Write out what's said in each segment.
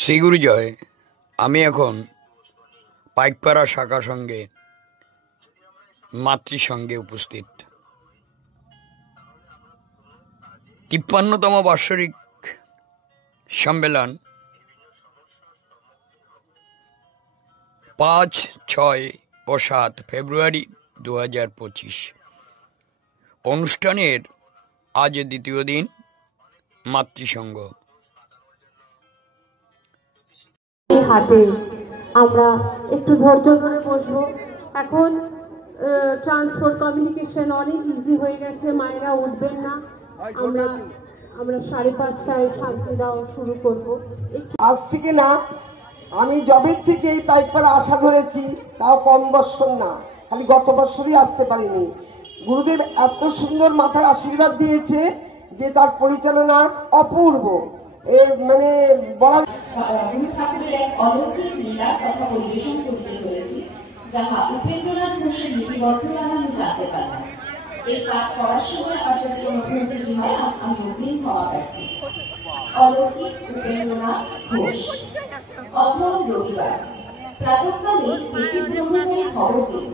শ্রী গুরুজয়। আমি এখন পাইকপাড়া শাখা সঙ্গে মাতৃসঙ্গে উপস্থিত। 53তম বার্ষিক সম্মেলন 5, 6 ও 7 ফেব্রুয়ারি 2025। অনুষ্ঠানের আজ দ্বিতীয় দিন মাতৃসঙ্গ। হাতে আমরা একটু ধৈর্য ধরে বসবো। এখন ট্রান্সপোর্ট কমিউনিকেশন অনেক ইজি হয়ে গেছে, মায়েরা উঠবেন না। আমরা 5:30টায় শান্তি দেওয়া শুরু করবো। আজ থেকে না, আমি জবের থেকে এই পাইকপাড়া আশা ধরেছি, তাও কম বৎসর না, খালি গত বছরই আসতে পারিনি। গুরুদেব এত সুন্দর মাথায় আশীর্বাদ দিয়েছে যে তার পরিচালনা অপূর্ব। মানে বলা গুরু ঠাকুরের এক অলৌকিক লীলার কথা পরিবেশন করতে চলেছি, যাহা উপেন্দ্রনাথ ঘোষের লিপিবদ্ধ দ্বারা আমি জানতে পারলাম। এই পাঠ করার সময় আচার্য মধ্যে হয় আমি অগ্নি হওয়া ব্যক্তি। অলৌকিক উপেন্দ্রনাথ ঘোষ। অপর রবিবার প্রাতঃকালে পেটি ব্রহ্মচারী খবর দিল,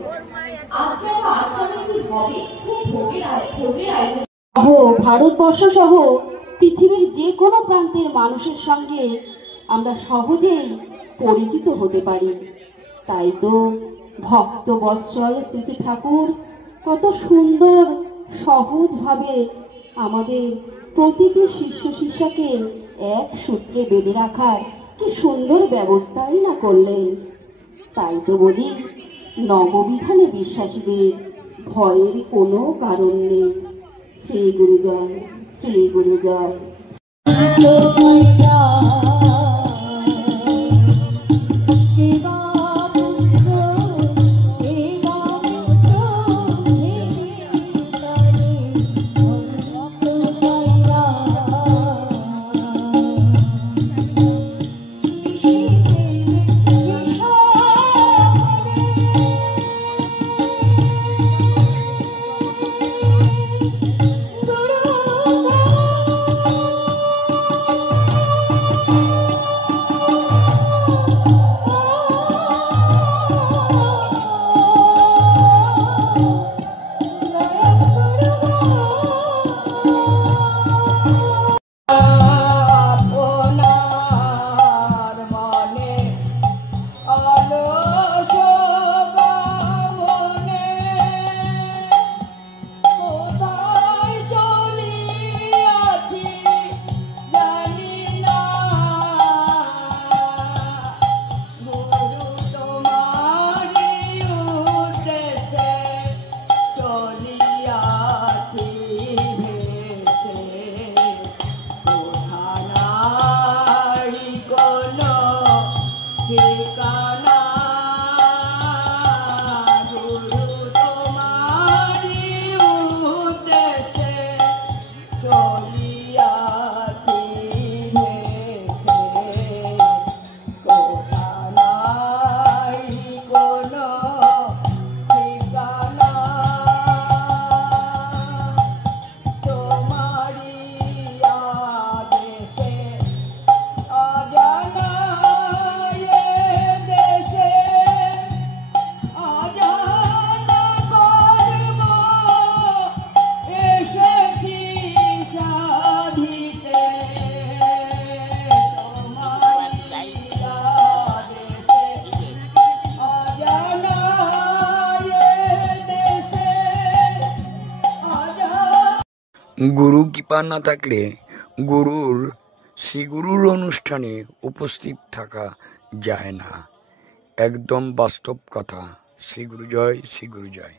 আজ যেন আশ্রমে কি হবে, খুব ভোগের আয়োজন। ভারতবর্ষ সহ পৃথিবীর যে কোনো প্রান্তের মানুষের সঙ্গে আমরা সহজেই পরিচিত হতে পারি। তাই তো ভক্ত বৎসল শ্রী ঠাকুর কত সুন্দর সহজভাবে আমাদের প্রতিটি শিষ্য শিষ্যাকে এক সূত্রে বেঁধে রাখার কি সুন্দর ব্যবস্থাই না করলেন। তাই তো বলি, নববিধানে বিশ্বাসীদের ভয়ের কোনো কারণ নেই। শ্রী গুরুজয়, শ্রী গুরুজয়। গুরু কৃপা না থাকলে শ্রীগুরুর অনুষ্ঠানে উপস্থিত থাকা যায় না। একদম বাস্তব কথা। শ্রী গুরুজয়, শ্রী গুরুজয়।